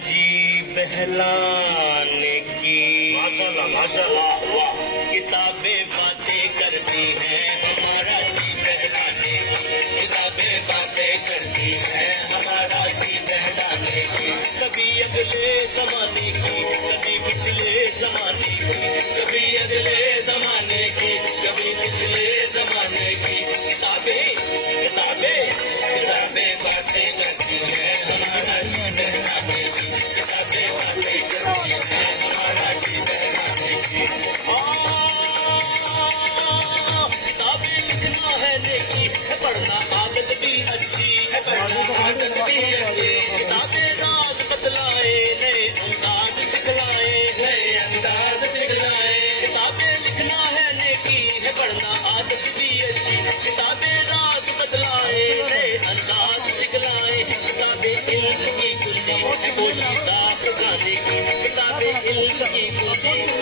जी बहलाने की। माशाल्लाह माशाल्लाह वाह। किताबें बातें करती हैं हमारा जी बहलाने की। किताबें बातें करती हैं हमारा जी बहलाने की। कभी अगले जमाने की, कभी पिछले जमाने की, कभी अगले जमाने की, कभी पिछले जमाने की। किताबें किताबें किताबें बातें करती हैं हमारा जी बहलाने की। किताबें बातें करती हैं हमारा जी बहलाने की। किताबें लिखना है नेकी है, पढ़ना आदत भी अच्छी है, पढ़ना आदत भी अच्छी। किताबें राज बतलाए, नए अंदाज सिखलाए, नए अंदाज सिखलाए। किताबें लिखना है नेकी है, पढ़ना आदत भी अच्छी। किताबें राज बतलाए, नए अंदाज सिखलाए। किताबें इल्म की कुंजी है, पोशीदा खजाने की। किताबें इल्म की कुंजी